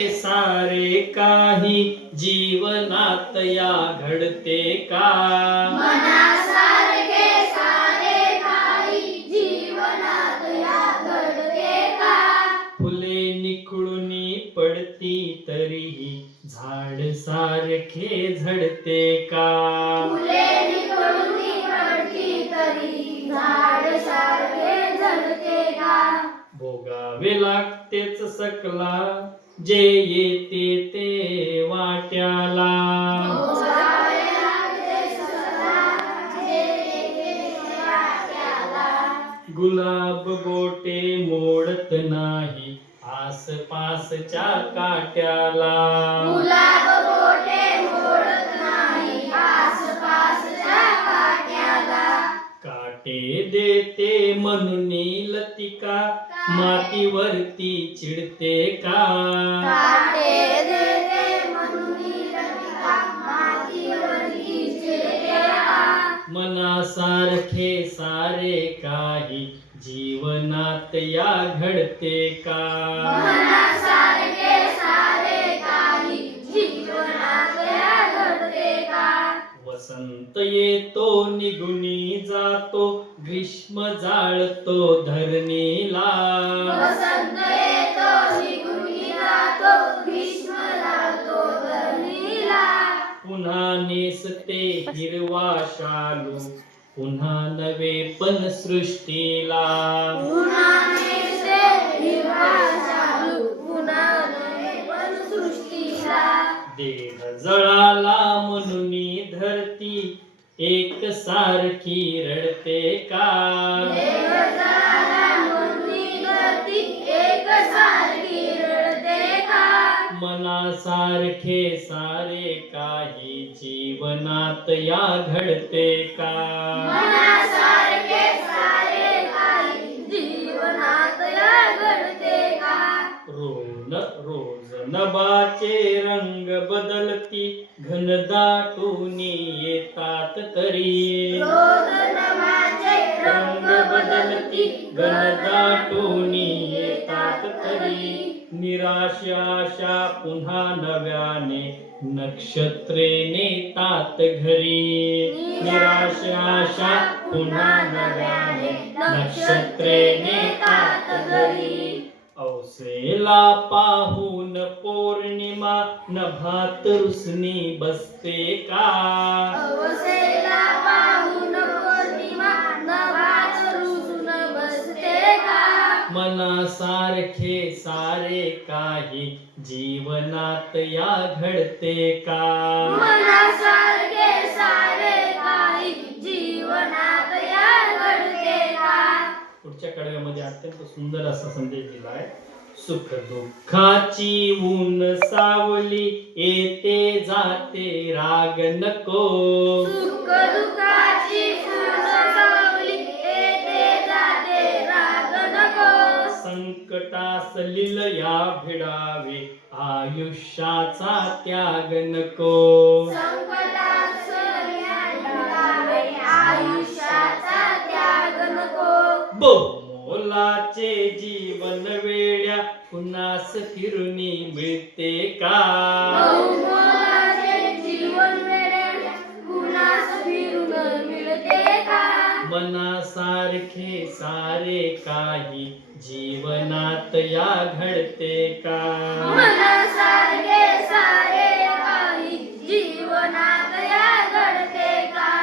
सारे काही जीवनात या घडते का? मनासारखे सारे काही जीवनात या घडते का? फुले निखळूनी पडती तरीही झाड सारखे झडते का? फुले निखळूनी पडती तरी झाड सारखे झडते का? भोगावे लागतेच सकला जे येते ते वाट्याला. भोगावे लागतेच सकला जे येते ते वाट्याला. गुलाब गोटे मोडत नाही आसपासच्या काट्याला. गुलाब गोटे मोडत नाही आसपासच्या काट्याला. काटे देते म्हणून लतिका मातीवरती चिडते का? काटे देते म्हणून लतिका मातीवरती चिडते का? मनासारखे सारे काही जीवनात या घडते का? मनासारखे सारे काही जीवनात या घडते का? वसंत येतो निघुनी जातो ग्रीष्म जाळतो धरणीला. वसंत येतो निघून जातो ग्रीष्म जातो धरणीला. पुन्हा नेसते हिरवा शालू पुन्हा नवे पण सृष्टीला. पुन्हा नेसते हिरवा शालू पुन्हा नवे पण सृष्टीला. देह जळाला म्हणून धरती एक सारखी रडते का? देव जळाला म्हणून धरती एकसारखी रडते का? मनासारखे सारे काही जीवनात या घडते का? मनासारखे सारे काही जीवनात या घडते का? रोज नभाचे रंग बदलती घनदाटूनी येतात तरी. रोज नभाचे रंग बदलती घनदाटूनी येतात तरी. निराश आशा पुन्हा नव्याने नक्षत्रे नेतात घरी. निराश आशा पुन्हा नव्याने नक्षत्रे नेतात घरी. औसेला पाहून पौर्णिमा नभात रुसणी बसते का? अवसेला पाहून पौर्णिमा नभात रुसून बसते का? मनासारखे सारे काही जीवनात या घडते का? मनासारखे सारे काही जीवनात या घडते का? पुढच्या कडव्यामध्ये अत्यंत सुंदर असा संदेश दिलाय. सुख दुःखाची ऊन सावली येते जाते राग नको. सुख दुःखाची ऊन सावली येते जाते राग नको. संकटास लिलया भिडावे आयुष्याचा त्याग नको. संकटात सगळ्यांना आयुष्याचा त्याग नको. बहुमोलाचे जीवन वेड्या कुणास फिरुनी मिळते का? बहुमोलाचे जीवन वेड्या कुणास फिरून मिळते का? मनासारखे सारे काही जीवनात या घडते का?